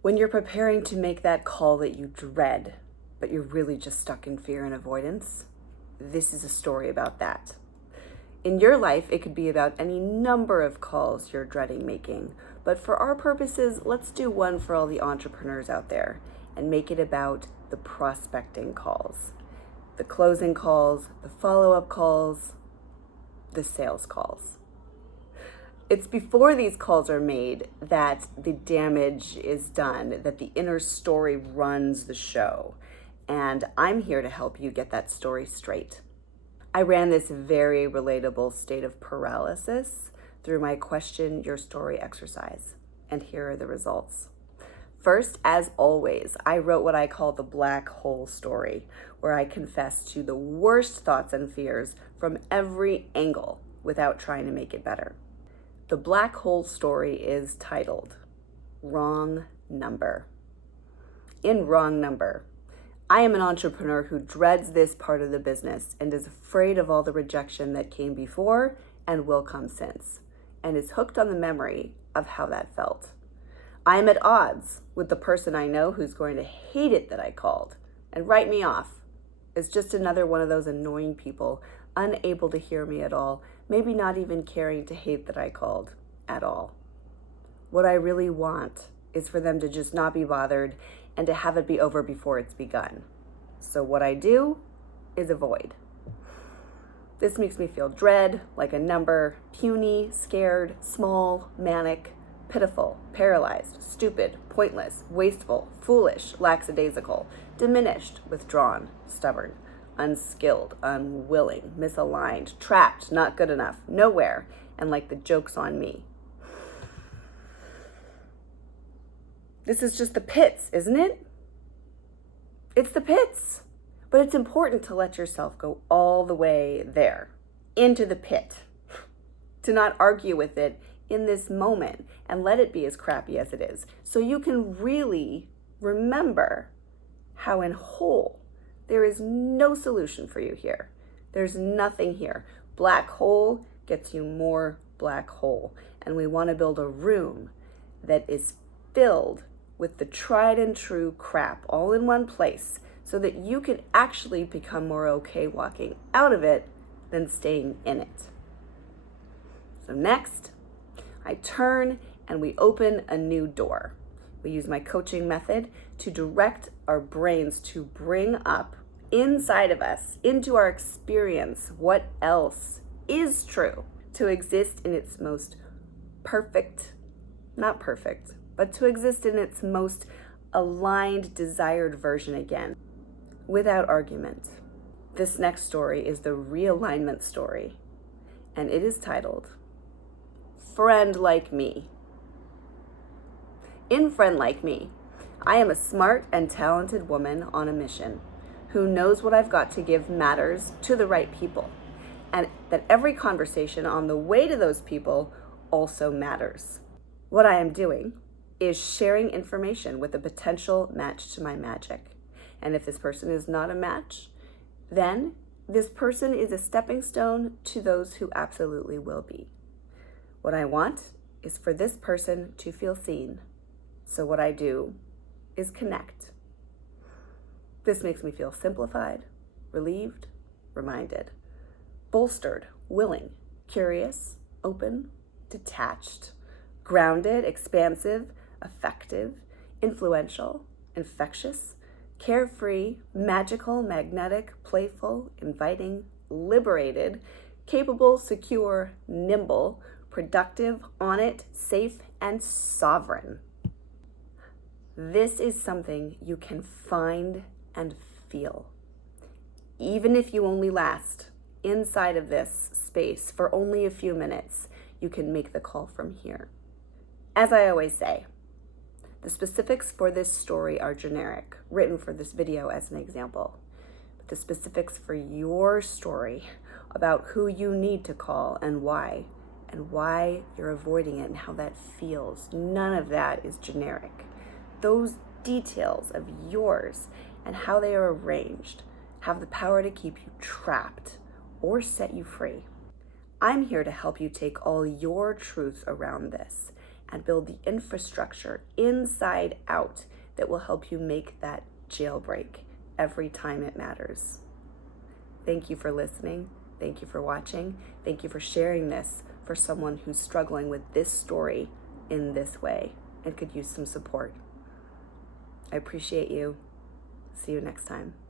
When you're preparing to make that call that you dread, but you're really just stuck in fear and avoidance, this is a story about that. In your life, it could be about any number of calls you're dreading making, but for our purposes, let's do one for all the entrepreneurs out there and make it about the prospecting calls, the closing calls, the follow-up calls, the sales calls. It's before these calls are made that the damage is done, that the inner story runs the show. And I'm here to help you get that story straight. I ran this very relatable state of paralysis through my Question Your Story exercise. And here are the results. First, as always, I wrote what I call the black hole story, where I confess to the worst thoughts and fears from every angle without trying to make it better. The black hole story is titled Wrong Number. In Wrong Number, I am an entrepreneur who dreads this part of the business and is afraid of all the rejection that came before and will come since, and is hooked on the memory of how that felt. I am at odds with the person I know who's going to hate it that I called and write me off as just another one of those annoying people, unable to hear me at all, maybe not even caring to hate that I called at all. What I really want is for them to just not be bothered and to have it be over before it's begun. So what I do is avoid. This makes me feel dread, like a number, puny, scared, small, manic, pitiful, paralyzed, stupid, pointless, wasteful, foolish, lackadaisical, diminished, withdrawn, stubborn, unskilled, unwilling, misaligned, trapped, not good enough, nowhere, and like the joke's on me. This is just the pits, isn't it? It's the pits. But it's important to let yourself go all the way there, into the pit, to not argue with it in this moment and let it be as crappy as it is, so you can really remember how in whole there is no solution for you here. There's nothing here. Black hole gets you more black hole. And we want to build a room that is filled with the tried and true crap all in one place so that you can actually become more okay walking out of it than staying in it. So next, I turn and we open a new door. We use my coaching method to direct our brains to bring up inside of us, into our experience, what else is true, to exist in its most perfect, not perfect, but to exist in its most aligned, desired version again, without argument. This next story is the realignment story, and it is titled Friend Like Me. In Friend Like Me, I am a smart and talented woman on a mission who knows what I've got to give matters to the right people, and that every conversation on the way to those people also matters. What I am doing is sharing information with a potential match to my magic. And if this person is not a match, then this person is a stepping stone to those who absolutely will be. What I want is for this person to feel seen. So what I do is connect. This makes me feel simplified, relieved, reminded, bolstered, willing, curious, open, detached, grounded, expansive, effective, influential, infectious, carefree, magical, magnetic, playful, inviting, liberated, capable, secure, nimble, productive, on it, safe, and sovereign. This is something you can find and feel. Even if you only last inside of this space for only a few minutes, you can make the call from here. As I always say, the specifics for this story are generic, written for this video as an example. But the specifics for your story about who you need to call and why you're avoiding it and how that feels, none of that is generic. Those details of yours and how they are arranged have the power to keep you trapped or set you free. I'm here to help you take all your truths around this and build the infrastructure inside out that will help you make that jailbreak every time it matters. Thank you for listening. Thank you for watching. Thank you for sharing this for someone who's struggling with this story in this way and could use some support. I appreciate you. See you next time.